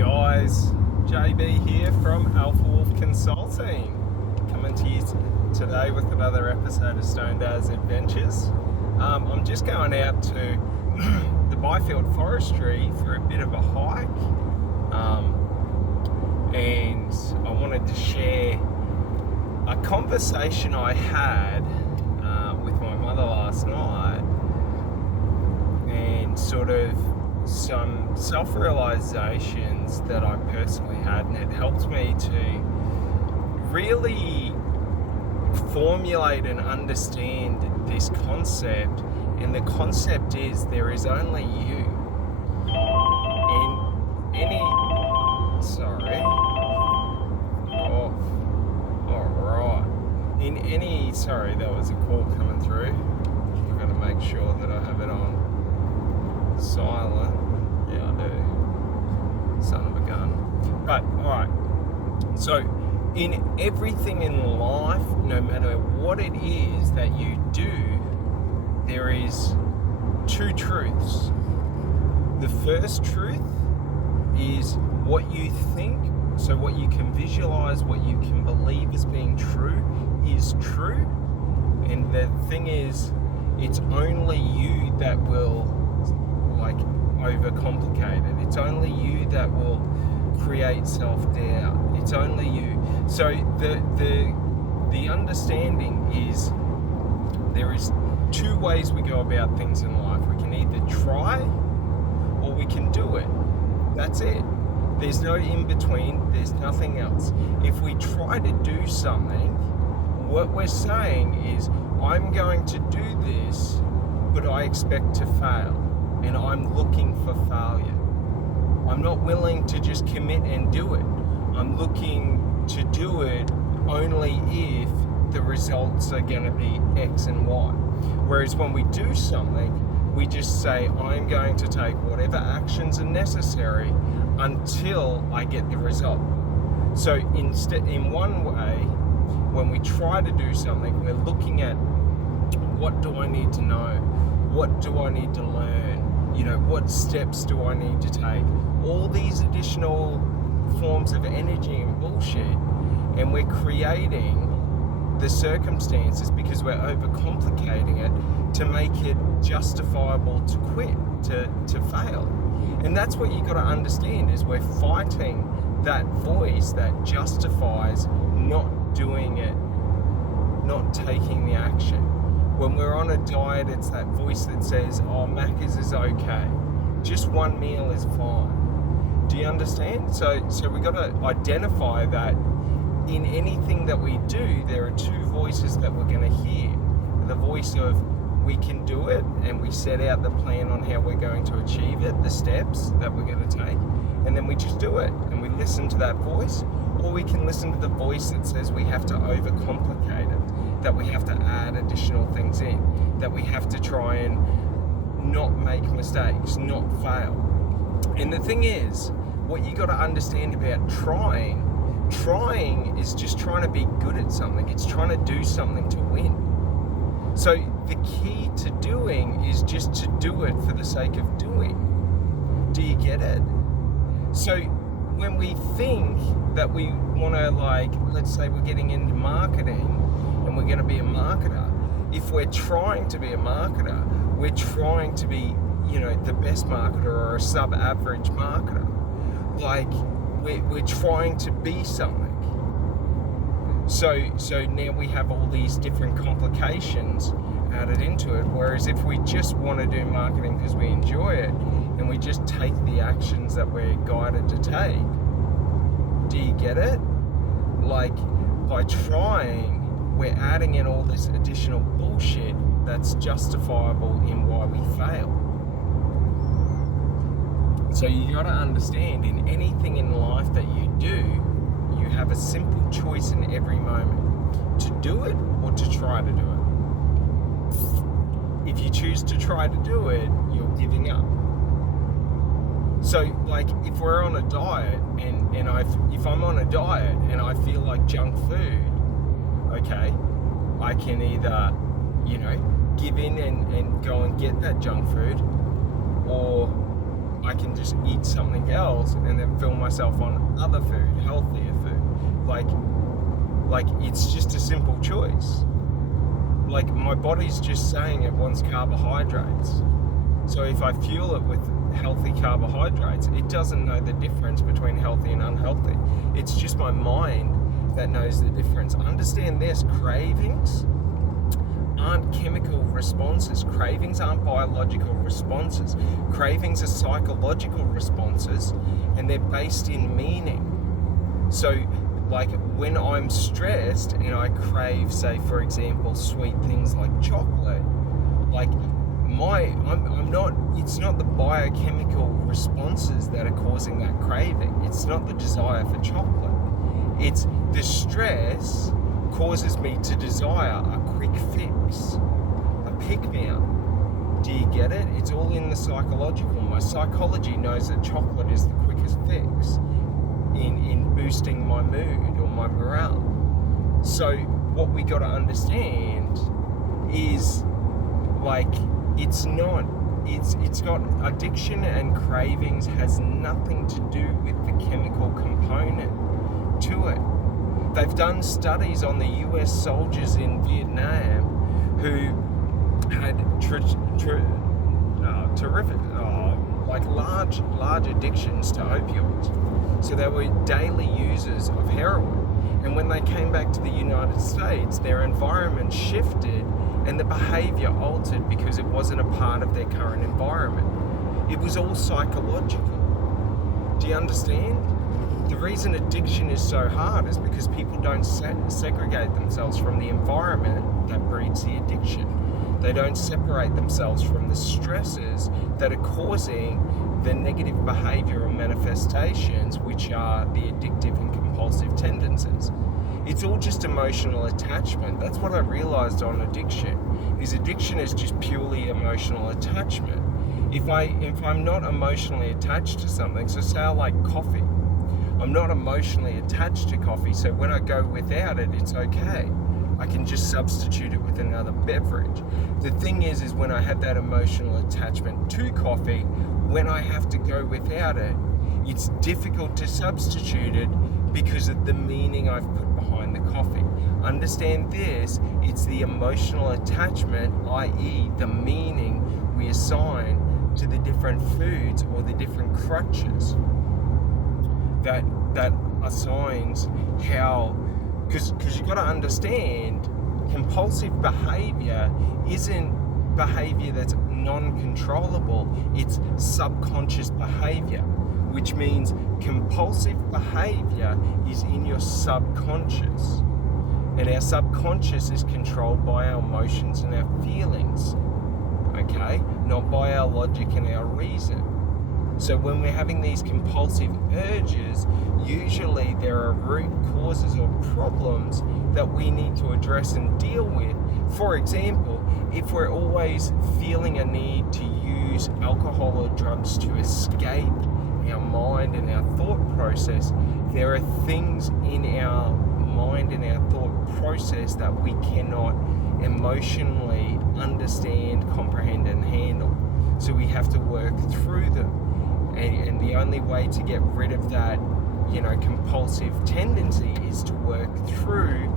guys, JB here from Alpha Wolf Consulting, coming to you today with another episode of Stoned As Adventures. I'm just going out to the Byfield Forestry for a bit of a hike, and I wanted to share a conversation I had with my mother last night, and sort of some self-realizations that I personally had, and it helped me to really formulate and understand this concept. And the concept is there is only you in any sorry, that was a call coming through. I've got to make sure that I have it on silent. Yeah, I do. Son of a gun. But alright, so in everything in life, no matter what it is that you do, there is two truths. The first truth is what you think, so what you can visualize, what you can believe as being true is true. And the thing is, it's only you that will overcomplicate it. It's only you that will create self-doubt. It's only you. So the understanding is there is two ways we go about things in life. We can either try or we can do it. That's it. There's no in between. There's nothing else. If we try to do something, what we're saying is, I'm going to do this, but I expect to fail, and I'm looking for failure. I'm not willing to just commit and do it. I'm looking to do it only if the results are going to be X and Y. Whereas when we do something, we just say, I'm going to take whatever actions are necessary until I get the result. So in one way, when we try to do something, we're looking at, what do I need to know? What do I need to learn? What steps do I need to take? All these additional forms of energy and bullshit, and we're creating the circumstances because we're overcomplicating it to make it justifiable to quit, to fail. And that's what you got to understand, is we're fighting that voice that justifies not doing it, not taking the action. When we're on a diet, it's that voice that says, oh, Macca's is okay. Just one meal is fine. Do you understand? So we got to identify that in anything that we do, there are two voices that we're going to hear. The voice of, we can do it, and we set out the plan on how we're going to achieve it, the steps that we're going to take, and then we just do it, and we listen to that voice. Or we can listen to the voice that says we have to overcomplicate it, that we have to add additional things in, that we have to try and not make mistakes, not fail. And the thing is, what you got to understand about trying is just trying to be good at something. It's trying to do something to win. So the key to doing is just to do it for the sake of doing. Do you get it? So when we think that we want to, let's say we're getting into marketing and we're going to be a marketer, if we're trying to be a marketer, we're trying to be, the best marketer or a sub-average marketer. We're trying to be something. So now we have all these different complications added into it. Whereas if we just want to do marketing because we enjoy it, and we just take the actions that we're guided to take, do you get it? By trying, we're adding in all this additional bullshit that's justifiable in why we fail. So you got to understand, in anything in life that you do, you have a simple choice in every moment, to do it or to try to do it. If you choose to try to do it, you're giving up. So if we're on a diet and if I'm on a diet and I feel like junk food, okay, I can either, give in and go and get that junk food, or I can just eat something else and then fill myself on other food, healthier food. Like it's just a simple choice. Like my body's just saying it wants carbohydrates. So if I fuel it with healthy carbohydrates, it doesn't know the difference between healthy and unhealthy. It's just my mind that knows the difference. Understand this, cravings aren't chemical responses. Cravings aren't biological responses. Cravings are psychological responses, and they're based in meaning. So like when I'm stressed and I crave, say for example, sweet things like chocolate, like it's not the biochemical responses that are causing that craving. It's not the desire for chocolate. It's the stress causes me to desire a quick fix, a pick-me-up. Do you get it? It's all in the psychological. My psychology knows that chocolate is the quickest fix in boosting my mood or my morale. So what we got to understand is like it's got addiction and cravings has nothing to do with the chemical component to it. They've done studies on the US soldiers in Vietnam who had terrific, like large addictions to opioids. So they were daily users of heroin. And when they came back to the United States, their environment shifted and the behavior altered because it wasn't a part of their current environment. It was all psychological. Do you understand? The reason addiction is so hard is because people don't segregate themselves from the environment that breeds the addiction. They don't separate themselves from the stresses that are causing the negative behavioral manifestations, which are the addictive and compulsive tendencies. It's all just emotional attachment. That's what I realized on addiction is just purely emotional attachment. If I'm not emotionally attached to something, so say I like coffee, I'm not emotionally attached to coffee, so when I go without it, it's okay. I can just substitute it with another beverage. The thing is when I have that emotional attachment to coffee, when I have to go without it, it's difficult to substitute it because of the meaning I've put behind the coffee. Understand this, it's the emotional attachment, i.e. the meaning we assign to the different foods or the different crutches that assigns how, because you've got to understand, compulsive behavior isn't behavior that's non-controllable, it's subconscious behavior, which means compulsive behavior is in your subconscious, and our subconscious is controlled by our emotions and our feelings, okay, not by our logic and our reason. So when we're having these compulsive urges, usually there are root causes or problems that we need to address and deal with. For example, if we're always feeling a need to use alcohol or drugs to escape our mind and our thought process, there are things in our mind and our thought process that we cannot emotionally understand, comprehend, and handle. So we have to work through them. And the only way to get rid of that, compulsive tendency is to work through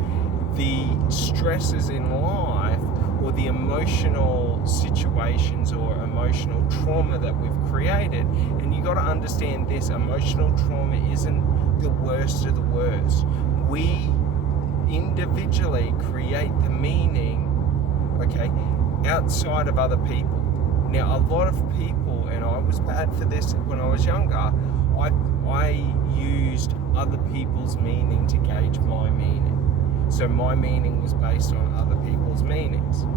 the stresses in life or the emotional situations or emotional trauma that we've created. And you got to understand this, emotional trauma isn't the worst of the worst. We individually create the meaning, okay, outside of other people. Now, a lot of people, and I was bad for this when I was younger, I used other people's meaning to gauge my meaning. So my meaning was based on other people's meanings,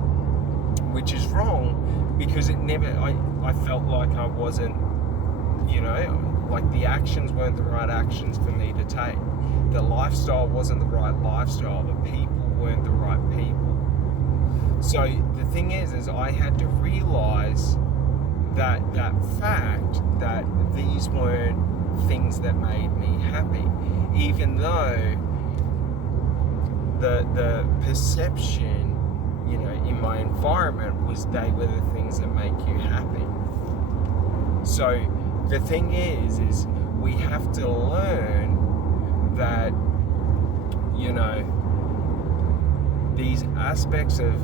which is wrong because I felt like I wasn't, like the actions weren't the right actions for me to take. The lifestyle wasn't the right lifestyle. The people weren't the right people. So the thing is I had to realize that fact that these weren't things that made me happy, even though the perception, in my environment was they were the things that make you happy. So the thing is we have to learn that, you know, these aspects of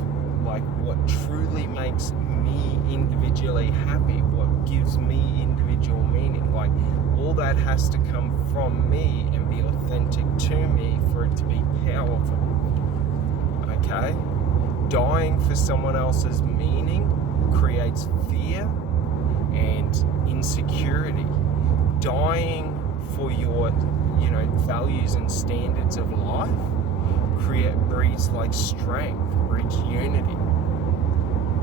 like what truly makes me individually happy, what gives me individual meaning, like all that has to come from me and be authentic to me for it to be powerful. Okay? Dying for someone else's meaning creates fear and insecurity. Dying for your, you know, values and standards of life breeds like strength, breeds unity.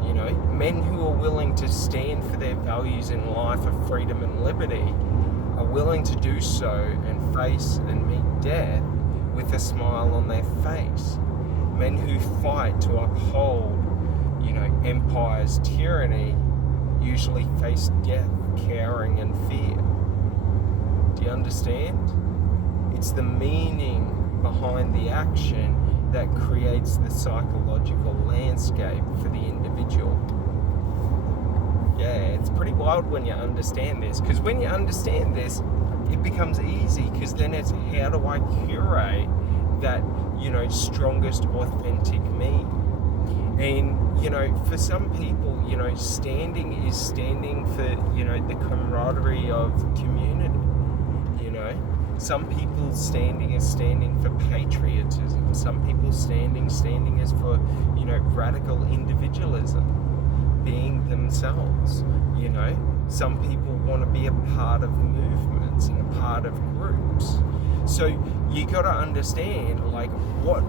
You know, men who are willing to stand for their values in life of freedom and liberty are willing to do so and face and meet death with a smile on their face. Men who fight to uphold, you know, empire's tyranny usually face death, cowering and fear. Do you understand? It's the meaning behind the action that creates the psychological landscape for the individual. Yeah, it's pretty wild when you understand this, because when you understand this, it becomes easy, because then it's how do I curate that, you know, strongest authentic me. And, you know, for some people, you know, standing is standing for, you know, the camaraderie of community. You know, some people standing is standing for patriotism. Some people standing is for, you know, radical individualism, being themselves. You know, some people want to be a part of movements and a part of groups. So you got to understand, like, what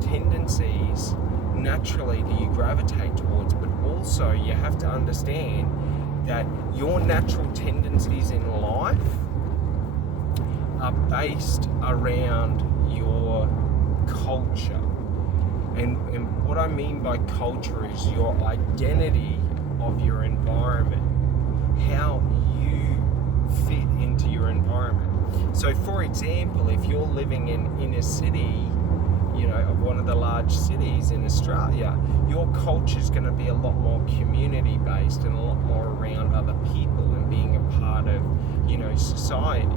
tendencies naturally do you gravitate towards, but also you have to understand that your natural tendencies in life are based around your culture. And what I mean by culture is your identity of your environment, how you fit into your environment. So for example, if you're living in a city, you know, of one of the large cities in Australia, your culture is going to be a lot more community based and a lot more around other people and being a part of, you know, society.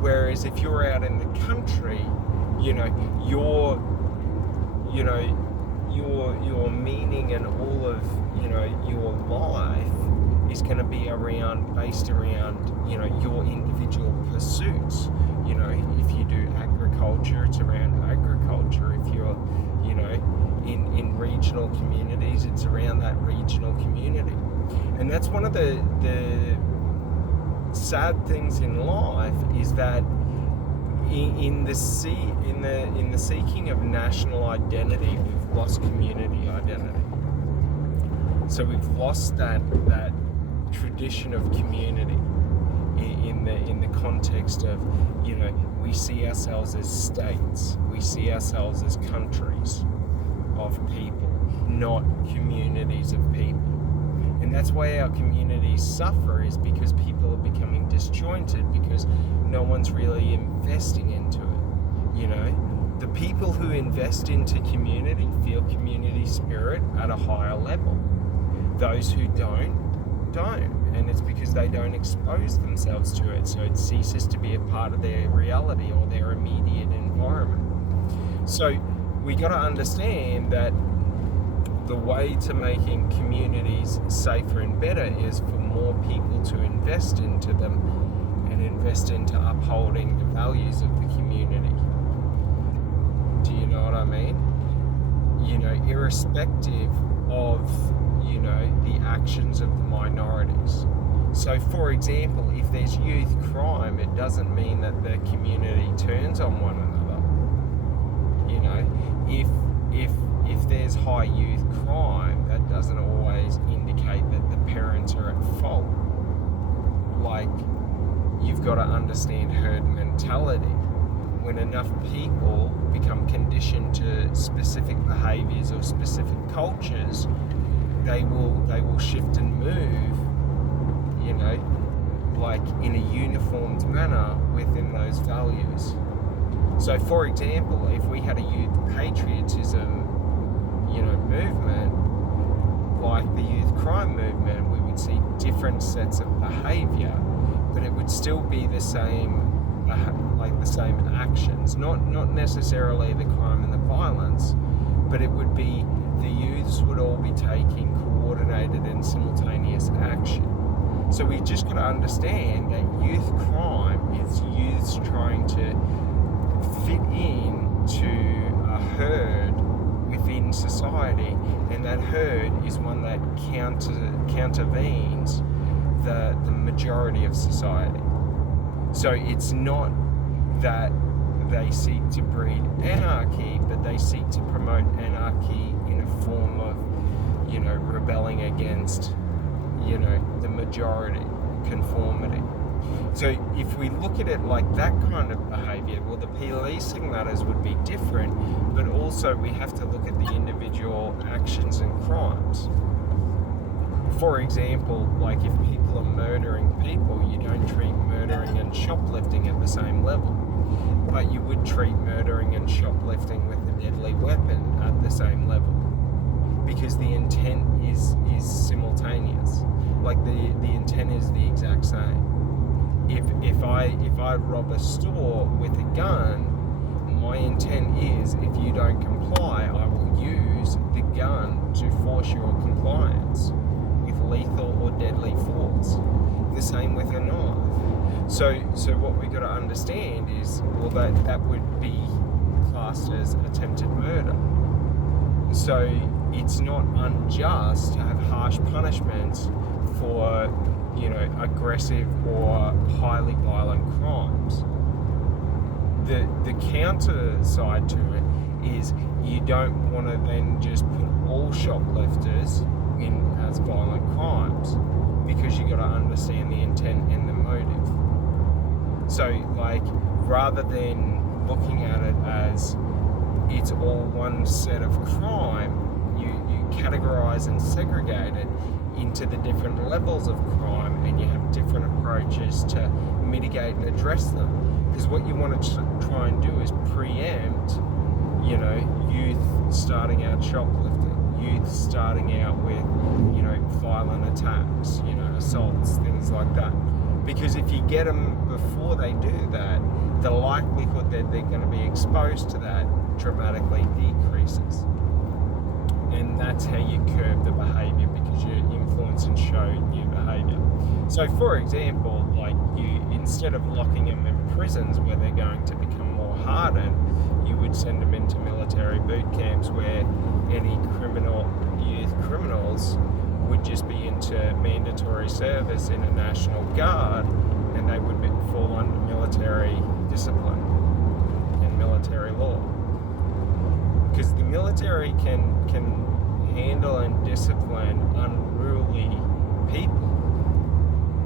Whereas if you're out in the country, you know, your meaning and all of, you know, your life is going to be based around, you know, your individual pursuits. You know, if you do agriculture, it's around agriculture. If you're, you know, in regional communities, it's around that regional community. And that's one of the sad things in life, is that in the seeking of national identity, we've lost community identity. So we've lost that tradition of community in the context of, you know, we see ourselves as states, we see ourselves as countries of people, not communities of people. And that's why our communities suffer, is because people are becoming disjointed, because no one's really investing into it. You know, the people who invest into community feel community spirit at a higher level. Those who don't. And it's because they don't expose themselves to it, so it ceases to be a part of their reality or their immediate environment. So we got to understand that the way to making communities safer and better is for more people to invest into them and invest into upholding the values of the community. Do you know what I mean? You know, irrespective of, you know, the actions of the minorities. So for example, if there's youth crime, it doesn't mean that the community turns on one another. You know, if there's high youth crime, that doesn't always indicate that the parents are at fault. Like, you've got to understand herd mentality. When enough people become conditioned to specific behaviors or specific cultures, they will shift and move, you know, like in a uniformed manner within those values. So for example, if we had a youth patriotism, you know, movement, like the youth crime movement, we would see different sets of behavior, but it would still be the same, like the same actions, not necessarily the crime and the violence, but it would be the youths would all be taking coordinated and simultaneous action. So we just got to understand that youth crime is youths trying to fit in to a herd within society, and that herd is one that countervenes the majority of society. So it's not that they seek to breed anarchy, but they seek to promote anarchy in a form of, rebelling against, the majority, conformity. So if we look at it like that kind of behavior, well, the policing matters would be different, but also we have to look at the individual actions and crimes. For example, like if people are murdering people, you don't treat murdering and shoplifting at the same level, but you would treat murdering and shoplifting with a deadly weapon at the same level, because the intent is simultaneous. Like the intent is the exact same. If I rob a store with a gun, my intent is, if you don't comply, I will use the gun to force your compliance with lethal or deadly force. The same with a knife. So what we got to understand is, well, that would be classed as attempted murder. So it's not unjust to have harsh punishments for, aggressive or highly violent crimes. The counter side to it is, you don't want to then just put all shoplifters in as violent crimes, because you got to understand the intent and the motive. So, like, rather than looking at it as it's all one set of crime, you categorize and segregate it into the different levels of crime, and you have different approaches to mitigate and address them. Because what you want to try and do is preempt, youth starting out shoplifting, youth starting out with, violent attacks, assaults, things like that. Because if you get them before they do that, the likelihood that they're going to be exposed to that dramatically decreases. And that's how you curb the behavior, because you influence and show new behavior. So, for example, like, you, instead of locking them in prisons where they're going to become more hardened, you would send them into military boot camps where any youth criminals would just be into mandatory service in a National Guard, and they would fall under military discipline and military law. Because the military can handle and discipline unruly people.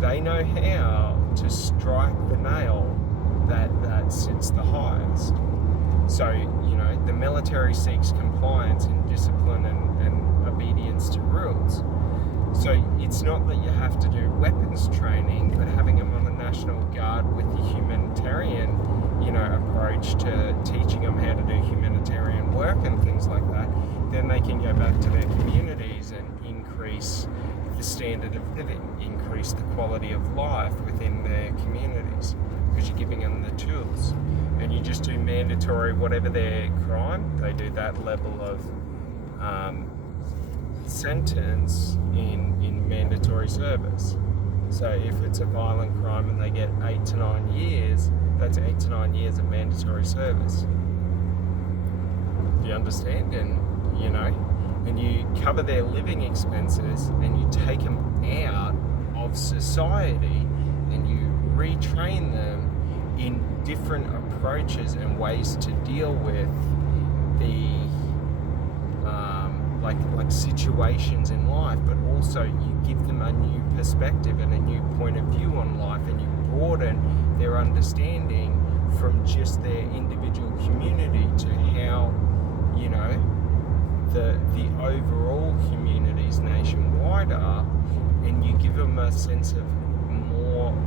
They know how to strike the nail that sits the highest. So, the military seeks compliance and discipline and obedience to rules. So it's not that you have to do weapons training, but having them on the National Guard with the humanitarian, approach to teaching them how to do humanitarian work and things like that, then they can go back to their communities and increase the standard of living, increase the quality of life within their communities, because you're giving them the tools. And you just do mandatory, whatever their crime, they do that level of sentence in mandatory service. So if it's a violent crime and they get 8 to 9 years, that's 8 to 9 years of mandatory service. Do you understand? And you cover their living expenses, and you take them out of society, and you retrain them in different approaches and ways to deal with the like situations in life, but also you give them a new perspective and a new point of view on life, and you broaden their understanding from just their individual community to how the overall communities nationwide are, and you give them a sense of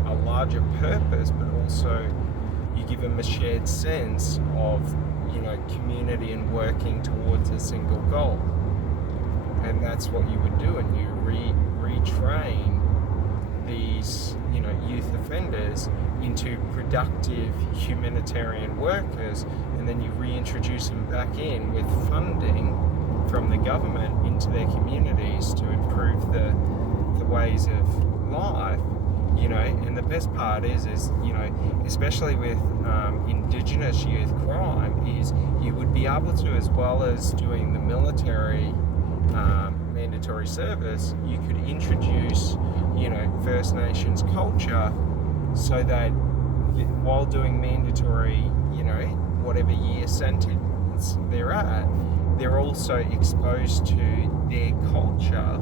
a larger purpose, but also you give them a shared sense of community and working towards a single goal. And that's what you would do, and you retrain these, youth offenders into productive humanitarian workers, and then you reintroduce them back in with funding from the government into their communities to improve the ways of life, and the best part is especially with Indigenous youth crime, is you would be able to, as well as doing the military mandatory service, you could introduce, First Nations culture, so that while doing mandatory, whatever year sentence they're at, they're also exposed to their culture,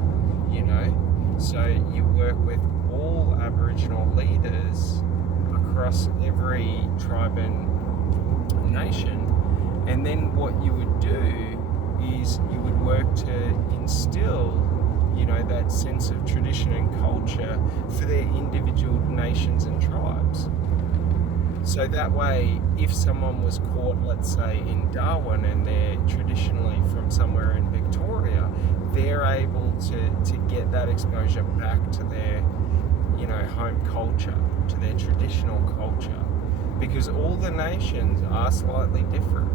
so you work with all Aboriginal leaders across every tribe and nation, and then what you would do is you would work to instill, that sense of tradition and culture for their individual nations and tribes. So that way, if someone was caught, let's say, in Darwin, and they're traditionally from somewhere in Victoria, they're able to get that exposure back to their, home culture, to their traditional culture, because all the nations are slightly different.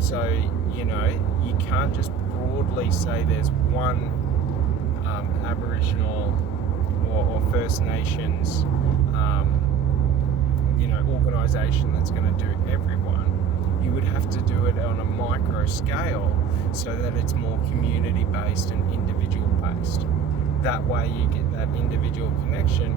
So, you can't just broadly say there's one Aboriginal or First Nations organisation that's going to do everyone. You would have to do it on a micro scale, so that it's more community based and individual based. That way you get that individual connection.